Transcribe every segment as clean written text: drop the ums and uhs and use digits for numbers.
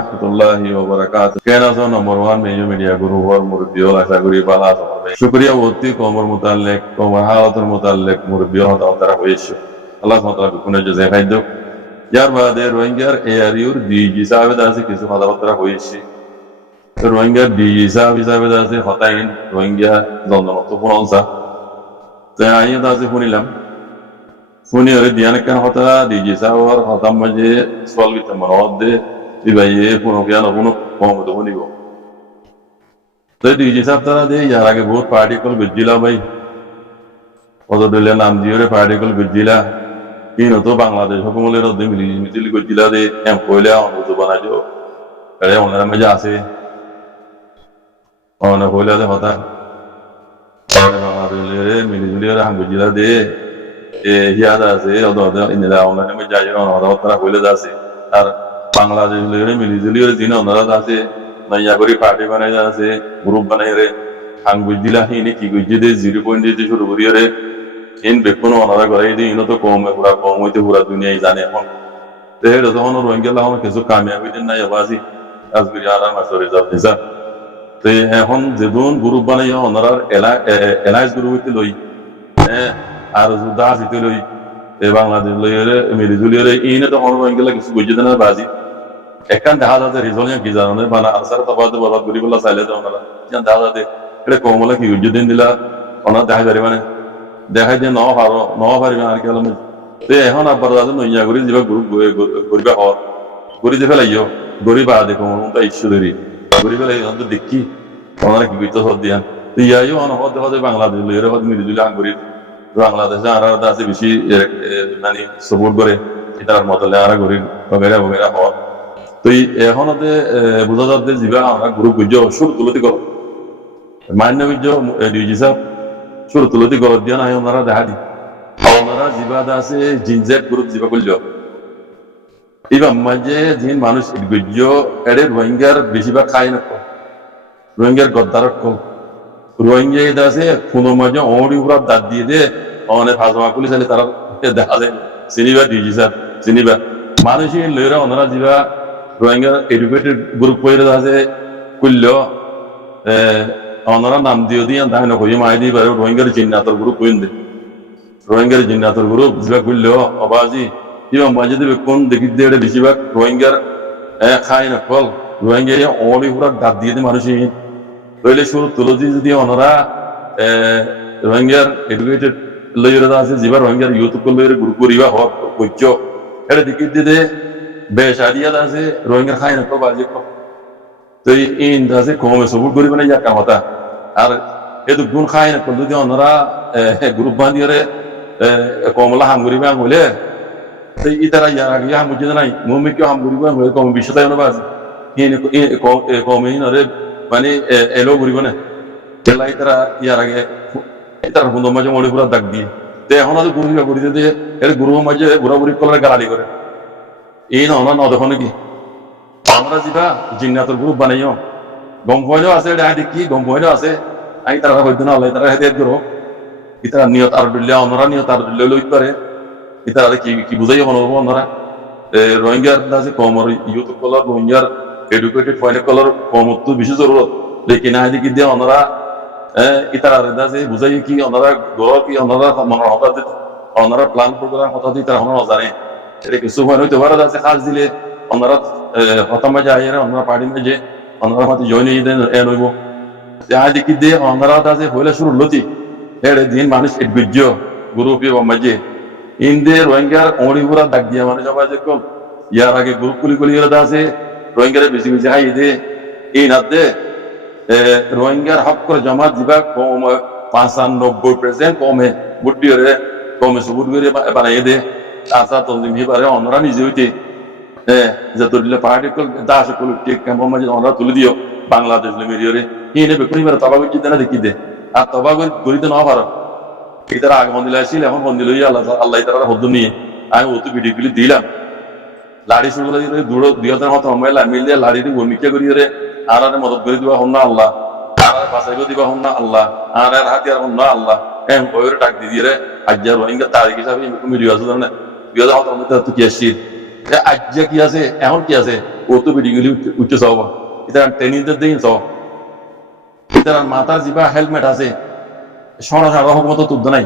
warahmatullahi wabarakatuh. Kena so nomor 1 media guru war murbiyo asa guri bala so. Shukriya woti komor mutallek komor halatul mutallek murbiyo ta tara hoyesh. Allah subhanahu wa ta'ala jaza khaidu. Yar bade roingar ayariur di jisabe dasi kisu hada tara hoyesh. Roingar di jisabe dasi hotain roingar zondo to funonsa. Ta ayi dasi funilam. Funi ore diana kan hota di jisawar hota maje swal bit manode ibaye funo kiana funo komo to funi go to di jisab tara de yara ke bahut particle bijila bhai odo dele naam diore particle bijila kino to bangladesh hukumoler de mitil bijila de em koila on to banajo kare onara maje ase ona koila de hota bangladesh mitil ham bijila de hiada আছে odo inela online me jai ron odo tara কইলে যাচ্ছে আর বাংলাদেশ লরে মিলিজুলি ওর দিন ওনারা আছে মাইয়া করি party বানাই যাচ্ছে গ্রুপ বানাই রে হাং বুঝিলা হিনি কি গুজি দে 0 দিতে শুরু করি রে ইন বেকোনো ওনারা করে দি ইনো তো কম পুরা কম হইতে পুরা দুনিয়ায় জানে এখন দেহের যখন রোহিঙ্গা হন কিছু কামিয়াবি দিন নাই আবাজি আজগুরি আরাম আসরে যাব দিছা তো এখন যেদুন গ্রুপ বানাই ওনারা এলাইস গ্রুপ হইতে লই আর যুদ্ধ আসিতে লই বাংলাদেশ লইরে মিলিজুলিরে ইনে তো হন রোহিঙ্গা কিছু বুঝে দেনা বাজি একখান দেখা যাচ্ছে রিজলিয়া কি জানো মানে আনসার তবাদ বরবাদ গরিবুল্লাহ চাইলে তো ওনারা জান দেখা যাচ্ছে এটা কমলা কি বুঝে দিন দিলা ওনারা দেখা পারি মানে দেখাই দিয়ে ন পারিবে আর কি হলাম তো এখন আবার যাচ্ছে নইয়া করি যাবা গ্রুপ গরিবা হওয়ার গরি যে ফেলাইও গরিবা দেখো মনটা ইস্যু ধরি গরি ফেলাই তো দেখি ওনারা কি করতে সব দিয়ান তো ইয়াইও অনহদ দেখা যায় বাংলাদেশ লইরে হদ মিলিজুলি আঙ্গুরি বাংলাদেশে আর আছে বেশি মানে সাপোর্ট করে এটার মতলে আর গরি বগেরা বগেরা হওয়া তো এখন বোঝা যাচ্ছে যা আমরা গ্রুপ বুঝ সুর তুলতি করো মান্য বুঝ ডিজি সাহেব সুর তুলতি করো দিয়া নাই ওনারা দেখা দি ওনারা জিবাদ আছে জিনজেট গ্রুপ জিবা করল এবার মাঝে যিন মানুষ বুঝ এড়ে রোহিঙ্গার বেশিরভাগ খায় না রোহিঙ্গার গদ্দার কল রোহিঙ্গা এটা আছে কোনো মাঝে অমরি পুরা দাঁত দিয়ে দে অনেক হাজমা পুলিশ আলে তারা দেখা যায় চিনিবা ডিজি সাহেব চিনিবা মানুষই লইরা ওনারা যা রোহিঙ্গা এডুকেটেড গ্রুপ করে আছে করল ওনারা নাম দিও দিয়ে তাই না কই মাই দিয়ে রোহিঙ্গার জিন্নাতর গ্রুপ কইন দে রোহিঙ্গার জিন্নাতর গ্রুপ যা করল অবাজি ইবা মাঝে দেবে কোন দেখি দে বেশিরভাগ রোহিঙ্গার খায় না ফল রোহিঙ্গা অমরি পুরা দাঁত দিয়ে দে মানুষই রইলে শুরু তুলজি যদি ওনারা রোহিঙ্গার এডুকেটেড লইরা আছে যেবা রোহিঙ্গার ইউথ লইরে গ্রুপ করিবা হক কইছ এটা দেখি দিতে বেশারিয়া আছে রোহিঙ্গার খায় না তো বাজি তো ইন দাসে কমে সবুর করিবে না ইয়াকা কথা আর এতো গুণ খায় না যদি ওনারা গ্রুপ বাঁধিয়ে কমলা হাম করিবে হইলে তো ইতারা ইয়ার আগে হাম বুঝে নাই মুমি কেউ হাম করিবে হইলে কম বিশ্বতায় না বাজি কমে নরে মানে এলো ঘুরিব না তেলাই তারা ইয়ার আগে তার বন্ধু মাঝে মনে পুরা দাগ দিয়ে তো এখন আর ঘুরিবা ঘুরি দিয়ে এর গুরু মাঝে ঘোরাঘুরি করলে গালালি করে এই না ওনা নদখন নাকি আমরা যেটা জিন্নাতর গ্রুপ বানাইও গম পয়লেও আছে এটা দেখি গম পয়লেও আছে আমি তারা হইতো না আল্লাহ তারা হেতে করো ইতারা নিয়ত আর দিলে ওনারা নিয়ত আর দিলে লইতে পারে ইতারা কি বুঝাই হনব ওনারা রোহিঙ্গার আছে কমর ইউথ কলার রোহিঙ্গার এডুকেটেড পয়েন্ট কলার কমত বেশি জরুরত লেকিন আজ কি দিয়ে ওনারা ইতারা আছে বুঝাই কি ওনারা গড় কি ওনারা মনের হঠাৎ ওনারা প্ল্যান প্রোগ্রাম হঠাৎ তারা ওনারা জানে এটা কিছু হয় হইতে পারে আছে কাজ দিলে ওনারা হতাম মাঝে আইরে ওনারা পার্টি মাঝে ওনারা হয়তো জয়েন এ রইব আজ কি দিয়ে ওনারা আছে হইলে শুরু লতি এড়ে দিন মানুষ বুঝ গ্রুপ মাঝে ইন্দে রোহিঙ্গার অড়িপুরা দাগ দিয়া মানুষ সবাই যে কম ইয়ার আগে গ্রুপ কুলি আছে রোহিঙ্গারে বেশি বেশি হাই দে এই না দে রোহিঙ্গার হক করে জমাত দিবা কম 95% কমে বুদ্ধি রে কমে সবুত করে বানাই দে আশা তন্দিম হি পারে অনরা নিজে হইতে যত দিলে পার্টিকল দাস কল টেক ক্যাম্প মাঝে অনরা তুলে দিও বাংলাদেশ মিরিয়রে ইনে বেকুনি বের তবা গজি দেনা দেখি দে আর তবা গরিতে না পারো ইতারা আগে মন্দির আসছিল এখন মন্দির লইয়া আল্লাহ তারা হদ্দ নিয়ে আমি ওতো ভিডিও গুলি দিলাম লাড়ি শুরু করে দিলে দূর 2000 মতো মোবাইল মিল দিয়ে লাড়ি দিয়ে নিচে করি রে আর মদত করে দিবা হন না আল্লাহ আর বাঁচাই দিবা হন না আল্লাহ আর হাতিয়ার হন না আল্লাহ ওই ডাক দিয়ে রে আজ্জা রোহিঙ্গা তারিখ হিসাবে ভিডিও আছে না 2000 মতো কি আসছি আজ্জা কি আছে এখন কি আছে ও তো বিডিগুলি উঠতে চাও এটা ট্রেনিং দিন চাও এটা মাথার যিবা হেলমেট আছে সরা সারা হকমত তুদ্দ নাই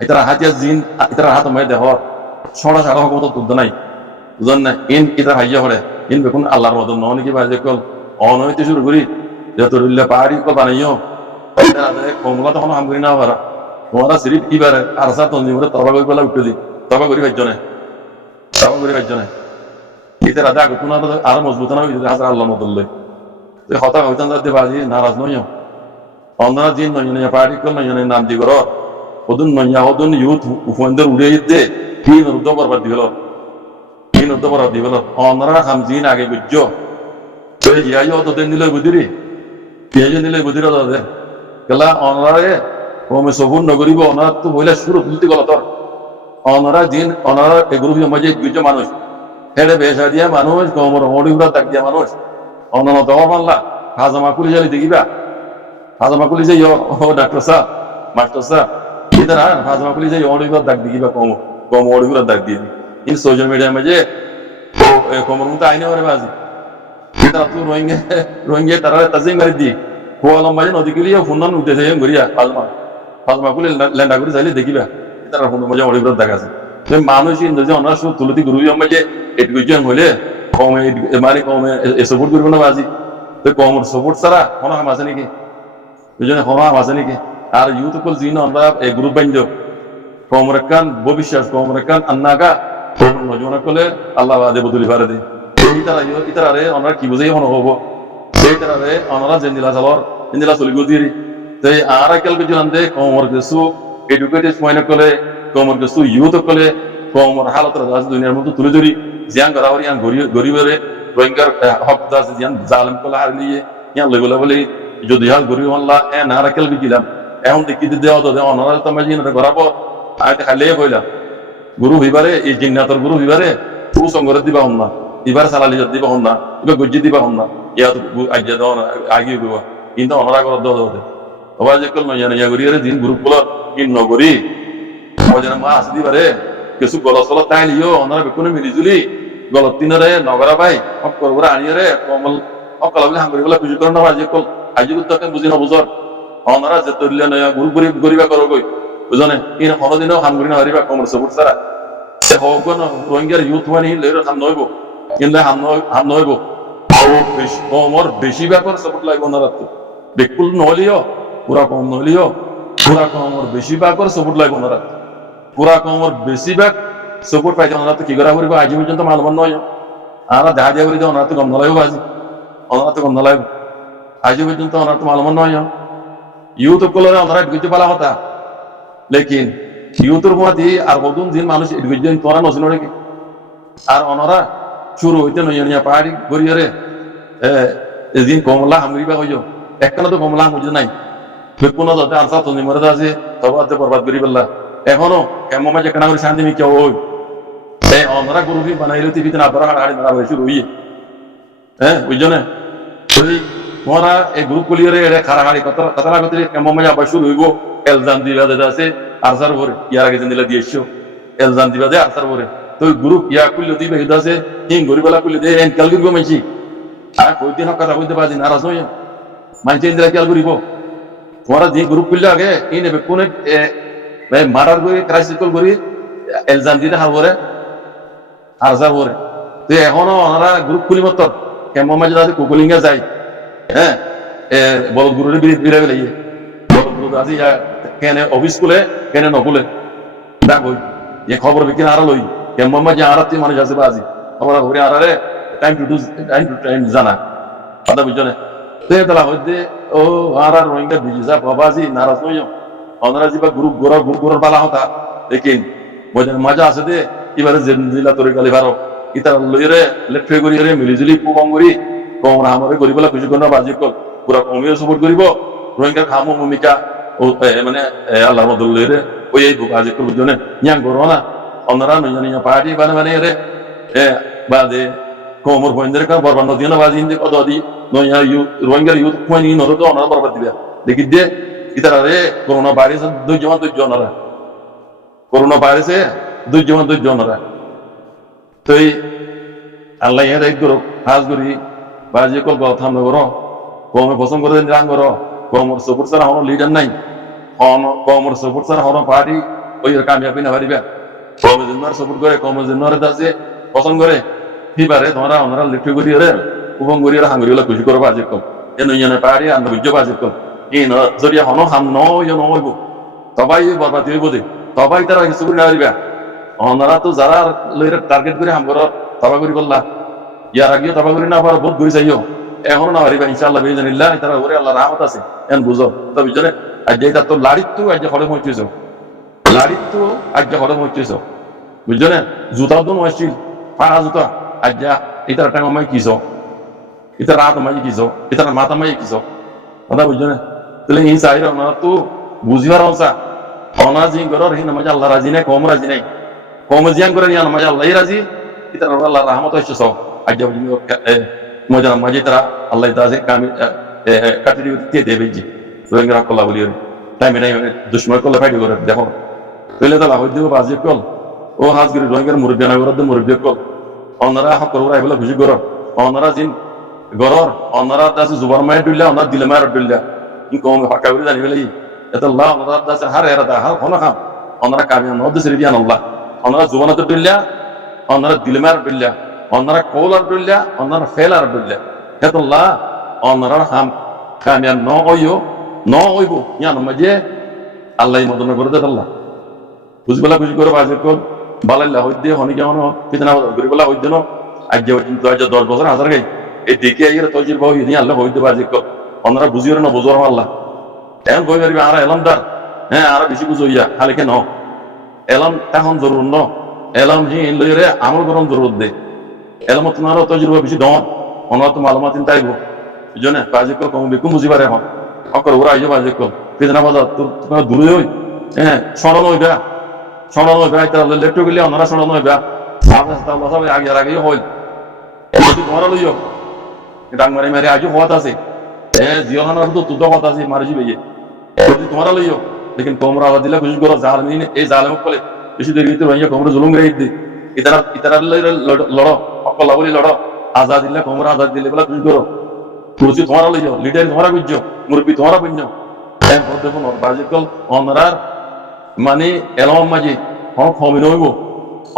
এটা হাতিয়ার জিন এটা হাত মাই দেহ সরা সারা হকমত তুদ্দ নাই বুঝলেন না ইন এটা হাইয়া হলে ইন বেকুন আল্লাহর মদন নয় নাকি বাজে কল অনৈতে শুরু করি যত রইলে পাহাড়ি কল বানাইও কমলা তখন হাম করি না পারা তোমারা সিরিপ ইবারে আর সা তঞ্জিমরে তবা করি পেলা উঠে দি তবা করি ভাইজনে তবা করি ভাইজনে এটা রাজা আগে তোমার আরো মজবুত না হইতে হাজার আল্লাহ মদল লই হতা হইতান যাতে বাজি নারাজ নয় অন্যরা জিন নয় পাহাড়ি কল নয় নাম দি কর ওদুন নয়া ওদুন ইউথ উফন্দের উড়ে দে তিন রুদ্র বরবাদ দিল তিন রুদ্র বরবাদ দিল অন্যরা হাম জিন আগে বুঝছো ইয়াই অতদিন দিলে বুঝিরি পেঁয়াজ নিলে বুঝিরা দাদা গেলা অনারে ওমে সবুর নগরিব অনার তো বইলে শুরু তুলতে গেল তোর অনারা জিন অনারা এগুলো মাঝে দুইজন মানুষ হেডে বেসা দিয়া মানুষ কমর মডিগুলা দাগ দিয়া মানুষ অনার দেওয়া মানলা হাজামা কুলি জালি দেখিবা হাজামা কুলি যাই ও ডাক্তার সাহ মাস্টার সাহ এটা হাজামা কুলি যাই অডিগুলা দাগ দেখিবা কম কম অডিগুলা দাগ দিয়ে দি ইন সোশ্যাল মিডিয়ার মাঝে কমর মতো আইনে পারে বাজি এটা তুই রোহিঙ্গা তারা তাজিং মারি দি কোয়ালম মাঝে নদী গেলিয়ে ফুন্দান উঠে যাই গড়িয়া ফাজমা ফাজমা কুলি ল্যান্ডা করে যাইলে দেখিবা এটা ফুন্দার মাঝে অডিগুলা দাগ আছে মানুষ ইন্দোজে অনার সব তুলতি গুরু মাঝে এডুকেশন হইলে কমে মানে কমে সাপোর্ট করবো না বাজি তো কমর সাপোর্ট ছাড়া কোনো হাম আছে নাকি বুঝলেন কোনো হাম আছে নাকি আর ইউথ কল জিন আমরা এই গ্রুপ বান্ধব কমর কান ভবিষ্যৎ কমর কান আন্নাগা নজনা কলে আল্লাহ আদে বদলি পারে দে ইতারে ওনারা কি বুঝেই মনে হবো সেই তারে ওনারা জেন্দিলা চালর জেন্দিলা চলি গদিরি তাই আর আইকাল বুঝলাম দে কমর কিছু এডুকেটেড মনে কলে কমর কিছু ইউথ কলে কমর হালত আছে দুনিয়ার মধ্যে তুলে ধরি জিয়ান করা হরি ইয়ান গরিবের রোহিঙ্গার হক দাস জিয়ান জালেম কলা হারলিয়ে ইয়ান লইবলা বলে যদি হাল গরিব আল্লাহ এ না রাখেল বিকিলাম এখন দেখি দেওয়া তো অনারা তো আমি জিন করাবো আগে খাইলে কইলাম গুরু হইবারে এই জিন্নাতর গুরু হইবারে তু সঙ্গরে দিবা হন না এবার সালালি দিবা হন না এবার গজ্জি দিবা হন না ইয়া তো আজ্ঞা দাও না আগে গো কিন্তু অনারা করা দাও দে আবার যে কল নয়া নয়া গরিয়ারে দিন গ্রুপ গুলো ইন নগরী মজান মা আসি দিবারে কিছু গলসল তাইলিও অনারা বেকুনে মিলিজুলি গলত তিনরে নগরা ভাই হক করবরা আনিরে কমল অকল বলে হাঙ্গরি বলে পুজো করন না আজ কল আজ তো বুঝি না বুঝর অনারা যে তরিলে নয়া গ্রুপ গরিবা করো কই বুঝনে ইন হরদিনও হাঙ্গরি না হরিবা কমর সবুত সারা হগন রোহিঙ্গার ইউথ মানে লের হাম নইব কিন্তু হাম নইব কমর বেশি ব্যাপার সপোর্ট লাগবে ওনারা তো বেকুল নহলিও পুরা কম নহলিও পুরা কমর বেশি ব্যাপার সপোর্ট লাগবে ওনারা পুরা কমর বেশি ব্যাগ সপোর্ট পাইছে ওনারা তো কি করা করিব আজ পর্যন্ত মালবান নয় আর দেখা দিয়া করি ওনারা তো গম নলাইব আজি ওনারা তো গম নলাইব আজ পর্যন্ত ওনারা তো মালবান নয় ইউথ কলরে ওনারা কিছু পালা হতা লেকিন ইউথের মধ্যে আর কতদিন দিন মানুষ এডুকেশন তোরা নছিল নাকি আর ওনারা শুরু হইতে নইয়া পাহাড়ি গড়িয়ারে এদিন কমলা হামরিবা হইও একখানা তো কমলা হামুজি নাই বেকুনা যাতে আনসা তো নিমরে আছে তবাতে বরবাদ করি বললা এখনো কেমন মাঝে কেনা করে শান্তি কেউ ওই এই ওনারা গ্রুপই বানাইলে টিভিতে না বড় হাড়ি মারা শুরু হইয়ে হ্যাঁ বুঝছো না তোমরা এই গ্রুপ গুলিয়ে খারা হাড়ি কথা না করতে কেমন মাঝে আবার শুরু হইব এলজাম দিবা যেটা আছে আরসার ভরে ইয়ার আগে দিলা দিয়েছো এলজাম দিবা দে আরসার ভরে তো গ্রুপ ইয়া কুল্লো দিবে এটা আছে হিং গরিবেলা কুল্লো দে এন কাল গরিব মাইছি আর কই দিন কথা কইতে পারি নারাজ নয় মাইছে ইন্দ্রা কাল গরিব তোমরা যে গ্রুপ কুল্লো আগে এই নেবে কোন মারার করে ক্রাইসিস কল করি এলজাম দিতে হার ভরে আরসার ভরে তো এখনো ওনারা গ্রুপ খুলি মত কেমন মাঝে আছে কুকুলিঙ্গা যায় হ্যাঁ বল গুরুরে বিরে বেলাইয়ে আজি কেনে অফিস খুলে কেনে নকুলে দেখ ওই এ খবর বিকিন আর লই কেমন মাঝে আর মানুষ আছে বাজি আমরা ঘুরে আরে টাইম টু টাইম জানা কথা বুঝছো না তালা হইতে ও আর রোহিঙ্গা বুঝি যা বাবাজি নারাজ নই ওনারা যা গ্রুপ গোড়ার পালা হতা লেকিন মজা আছে দে এবারে জিলা তরি গালি ভারো ইতার লইরে লেফটে করিয়ে মিলিজুলি কম করি কম আমারে গরিবলা কিছু কোনো বাজি কল পুরা কমিও সাপোর্ট করিব রোহিঙ্গা খামো ভূমিকা মানে আল্লাহর মধ্যে লইরে ওই এই বাজি করব জন্য ইয়াং করো না ওনারা নইয়া পার্টি মানে রে বাদে কমর পয়েন্টের কাম বরবাদ নদী না বাজি ইন্দে কত দি নইয়া রোহিঙ্গার ইউথ কোনি নরো তো ওনারা বরবাদ দিবা দেখি দে ইতারা রে করোনা ভাইরাস দুই জনরা করোনা ভাইরাসে দুই জনরা তো আল্লাহ ইয়ে দায়িত্ব করো হাজ করি বাজি কল থাম করো কমে পছন্দ করে রাং করো কমর সপোর্ট ছাড়া হনো লিডার নাই কমর সপোর্ট ছাড়া হনো পার্টি ওই কামিয়াবি না পারিবা কমে জিন্নার সপোর্ট করে কমে জিন্নার দাসে পছন্দ করে ফিবারে তোমরা ওনারা লিখে করি রে উপং করি হাঙ্গরি হলে খুশি করো বাজি কল এন ইয়ে পারি আন্দ বুঝছো বাজি কল এই যদি হনো হাম নয় নহইব তবাই বরবাদি হইব দে তবাই তারা কিছু করে না পারিবা ওনারা তো যারা টার্গেট করে হাম করো তবা করি বললা ইয়ার আগে তবা করি না পারো বহুত ঘুরি চাইও এখনো না পারিবা ইনশাআল্লাহ বিজনিল্লাহ তারা ওরে আল্লাহ রহমত আছে এন বুঝো তো বুঝলে আজ যেটা তো লাড়িত আজ হলে পৌঁছেছ লাড়িত আজ হলে পৌঁছেছ বুঝছো না জুতাও তো নয় পাড়া জুতা আজ এটার টাইম আমায় কিছ এটা রাত আমায় কিছ এটার মাথা আমায় কিছ কথা বুঝছো না তাহলে এই চাইরা ওনারা তো বুঝিবার অংশা অনা জি গরর হি নামাজ আল্লাহ রাজি নাই কম রাজি নাই কম জিয়ান করে নিয়া নামাজ আল্লাহ রাজি এটা আল্লাহ রহমত হইছে সব আজ মজা মাঝে তারা আল্লাহ তাআলা কামি কাটি দিয়ে দেবে জি রোহিঙ্গা কল্লা বলি টাইমে টাইমে দুশ্মন করলে ফাইট করে দেখো পেলে তালা হইতে বাজি কল ও হাজগিরি রোহিঙ্গার মুরব্বী না করে মুরব্বী কল অনারা হক করবো এগুলো খুশি কর অনারা জিন গরর অনারা দাস জুবার মায়ের ডুল্লা অনার দিলে মায়ের ডুল্লা কি কম ফাঁকা করে জানি ফেলে এটা আল্লাহ অনারা দাস হার এরা হার হলো খাম অনারা কামিয়া নদ সিরিয়ান আল্লাহ অনারা জুবানাতে ডুল্লা অনারা দিলে মায়ের ডুল্লা অনারা কৌল আর ডুল্লা অনারা ফেল আর ডুল্লা এটা আল্লাহ অনারা হাম কামিয়া ন ওইও ন ওইব ইয়ান মাঝে আল্লাহ মদন করে দেয় আল্লাহ বুঝবেলা খুশি করে বাজে কর বালাইলা হইতে হনি কেমন পিছনা ঘুরি বেলা হইতে ন আজ কিন্তু আজ 10 বছর হাজার গাই এই দেখে আইরা তজির বাবু ইনি আল্লাহ হইতে বাজে কর অনারা বুঝিও না বুঝো আল্লাহ এখন কই পারবি আর এলামদার হ্যাঁ আর বেশি বুঝো ইয়া খালি কেন এলাম এখন জরুর ন এলাম হি লইরে আমল গরম জরুর দে এলাম তোমার তজিরবা বেশি দন ওনারা তো মালুমাত তাইব বুঝনে বাজে কর কম বেকুম বুঝিবারে এখন অকর ওরা আইজো বাজে কর পিছনা বাজার তোর দূরে হই হ্যাঁ সরানো হইবা সরানো হইবা এটা লেট্টো গেলে ওনারা সরানো হইবা আল্লাহ সবাই আগে আর আগেই হইল যদি তোমারা লইও ডাং মারি মারি আজও হওয়াত আছে হ্যাঁ জিওহানার তো তুদ হওয়াত আছে মারি যাবে যদি তোমারা লইও লেকিন তোমরা আল্লাহ দিলা খুশি করো জালমিন এই জালেমক বলে বেশি দেরি হইতে ভাইয়া তোমরা জুলুম রে দি ইতারা লড়ো অকল্লা বলি লড়ো আজাদ দিলে তোমরা আজাদ দিলে বলে খুশি করো কুরসি তোমারা লইও লিডার তোমরা বুঝছো মুরব্বী তোমরা বুঝছো দেখুন বাজিকল অনারার মানে এলম মাঝে হক হমি নইব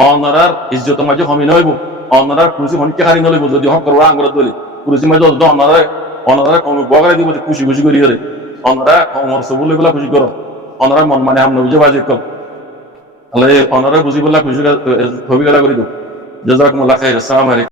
অনারার ইজ্জত মাঝে হমি নইব অনারার কুরসি হনিকে হারি নইব যদি হক করবা আঙ্গুর দলি কুরসি মাঝে অনারা কম বগারে দিব খুশি খুশি করি রে অনারা কমর সবুল এগুলা খুশি করো অনারা মন মানে হাম নবীজে বাজিকল আল্লাহ অনারা বুঝি বললা খুশি হবি গলা করি দো জাযাকুমুল্লাহ খাইর আসসালামু আলাইকুম